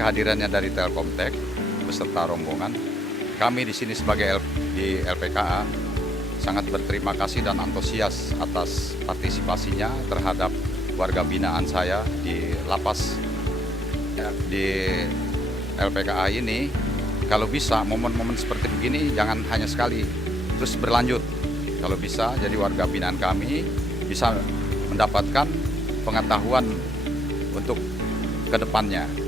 kehadirannya dari Telkomtek beserta rombongan. Kami di sini sebagai di LPKA sangat berterima kasih dan antusias atas partisipasinya terhadap warga binaan saya di lapas di LPKA ini. Kalau bisa momen-momen seperti begini jangan hanya sekali, terus berlanjut. Kalau bisa jadi warga binaan kami bisa mendapatkan pengetahuan untuk kedepannya.